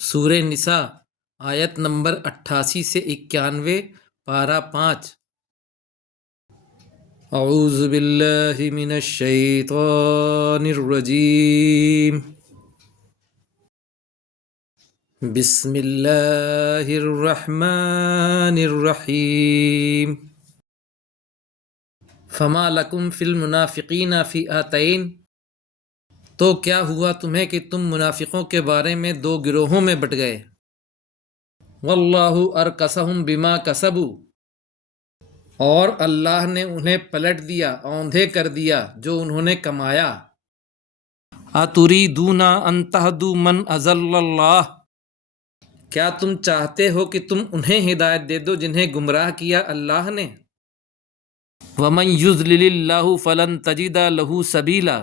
سورہ نساء آیت نمبر 88 سے 91، پارہ 5۔ اعوذ باللہ من الشیطان الرجیم، بسم اللہ الرحمن الرحیم۔ فما لکم فی المنافقین فئتین، تو کیا ہوا تمہیں کہ تم منافقوں کے بارے میں دو گروہوں میں بٹ گئے۔ واللہ ارکسہم بما کسبوا، اور اللہ نے انہیں پلٹ دیا، اوندھے کر دیا جو انہوں نے کمایا۔ اتریدون ان تہدوا من اضل اللہ، کیا تم چاہتے ہو کہ تم انہیں ہدایت دے دو جنہیں گمراہ کیا اللہ نے۔ ومن یضلل اللہ فلن تجد لہ سبیلا،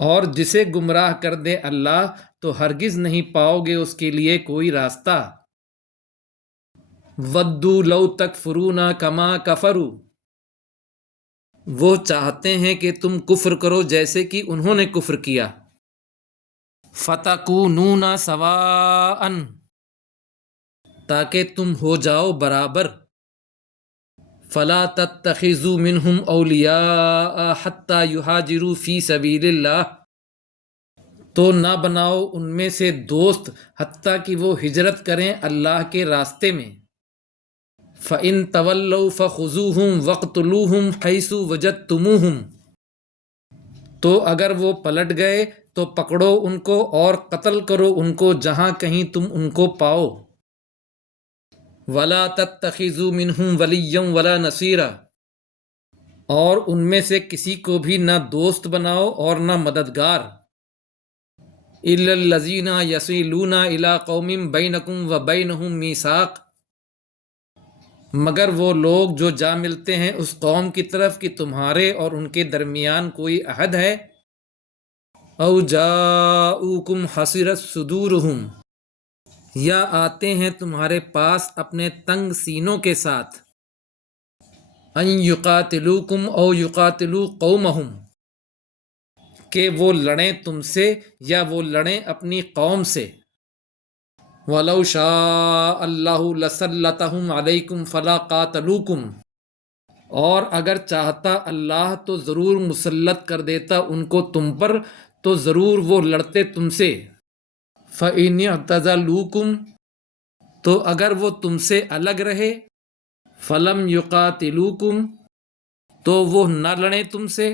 اور جسے گمراہ کر دے اللہ تو ہرگز نہیں پاؤ گے اس کے لیے کوئی راستہ۔ ودوا لو تکفرون کما کفروا، وہ چاہتے ہیں کہ تم کفر کرو جیسے کہ انہوں نے کفر کیا۔ فتکونون سواء، تاکہ تم ہو جاؤ برابر۔ فلا تتخذوا منہم اولیاء حتی یہاجروا فی سبیل اللہ، تو نہ بناؤ ان میں سے دوست حتیٰ کہ وہ ہجرت کریں اللہ کے راستے میں۔ فَإِن تَوَلَّوْا فَخُذُوهُمْ وَاقْتُلُوهُمْ حَيْثُ وَجَدتُّمُوهُمْ، تو اگر وہ پلٹ گئے تو پکڑو ان کو اور قتل کرو ان کو جہاں کہیں تم ان کو پاؤ۔ وَلَا تَتَّخِذُوا مِنْهُمْ وَلِيًّا وَلَا نَصِيرًا، اور ان میں سے کسی کو بھی نہ دوست بناؤ اور نہ مددگار۔ إِلَّا الَّذِينَ يَصِلُونَ إِلَىٰ قَوْمٍ بَيْنَكُمْ وَبَيْنَهُمْ مِيثَاقٌ، مگر وہ لوگ جو جا ملتے ہیں اس قوم کی طرف کہ تمہارے اور ان کے درمیان کوئی عہد ہے۔ أَوْ جَاءُوكُمْ حَصِرَتْ صُدُورُهُمْ، یا آتے ہیں تمہارے پاس اپنے تنگ سینوں کے ساتھ۔ أَن يُقَاتِلُوكُمْ أَوْ يُقَاتِلُوا قَوْمَهُمْ، کہ وہ لڑیں تم سے یا وہ لڑیں اپنی قوم سے۔ وَلَوْ شَاءَ اللَّهُ لَسَلَّطَهُمْ عَلَيْكُمْ فَلَا قَاتَلُوكُمْ، اور اگر چاہتا اللہ تو ضرور مسلط کر دیتا ان کو تم پر، تو ضرور وہ لڑتے تم سے۔ فَإِنِ اعْتَزَلُوكُمْ، تو اگر وہ تم سے الگ رہے۔ فَلَمْ يُقَاتِلُوكُمْ، تو وہ نہ لڑیں تم سے۔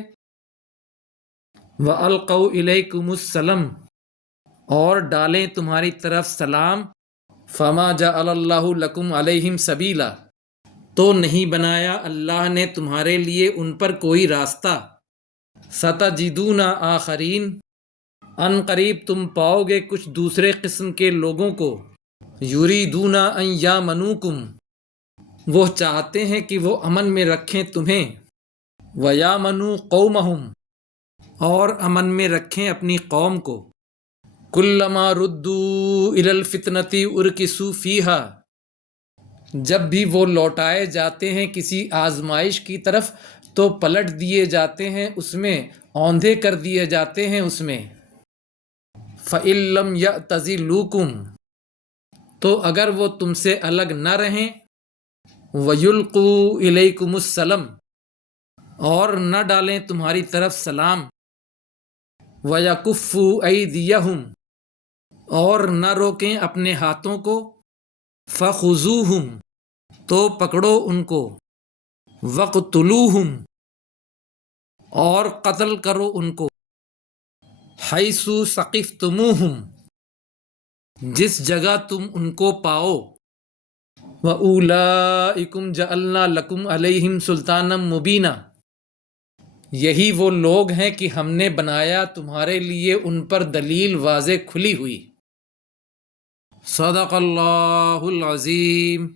وَأَلْقَوْا إِلَيْكُمُ السَّلَامَ، اور ڈالیں تمہاری طرف سلام۔ فَمَا جَعَلَ اللَّهُ لَكُمْ عَلَيْهِمْ سَبِيلًا، تو نہیں بنایا اللہ نے تمہارے لیے ان پر کوئی راستہ۔ سَتَجِدُونَ آخَرِينَ، ان قریب تم پاؤ گے کچھ دوسرے قسم کے لوگوں کو۔ يُرِيدُونَ أَن يَأْمَنُوكُمْ، وہ چاہتے ہیں کہ وہ امن میں رکھیں تمہیں۔ وَيَأْمَنُوا قَوْمَهُمْ، اور امن میں رکھیں اپنی قوم کو۔ كُلَّمَا رُدُّوا إِلَى الْفِتْنَةِ أُرْكِسُوا فِيهَا، جب بھی وہ لوٹائے جاتے ہیں کسی آزمائش کی طرف تو پلٹ دیے جاتے ہیں اس میں، اوندھے کر دیے جاتے ہیں اس میں۔ فَإِن لَّمْ يَعْتَزِلُوكُمْ، تو اگر وہ تم سے الگ نہ رہیں۔ وَيُلْقُوا إِلَيْكُمُ السَّلَامَ، اور نہ ڈالیں تمہاری طرف سلام۔ وَيَكُفُّوا أَيْدِيَهُمْ، اور نہ روکیں اپنے ہاتھوں کو۔ فَخُذُوهُمْ، تو پکڑو ان کو۔ وَاقْتُلُوهُمْ، اور قتل کرو ان کو۔ حَيْثُ ثَقِفْتُمُوهُمْ، جس جگہ تم ان کو پاؤ۔ وَأُولَئِكُمْ جَعَلْنَا لَكُمْ عَلَيْهِمْ سُلْطَانًا مُبِينًا، یہی وہ لوگ ہیں کہ ہم نے بنایا تمہارے لیے ان پر دلیل واضح کھلی ہوئی۔ صدق اللہ العظیم۔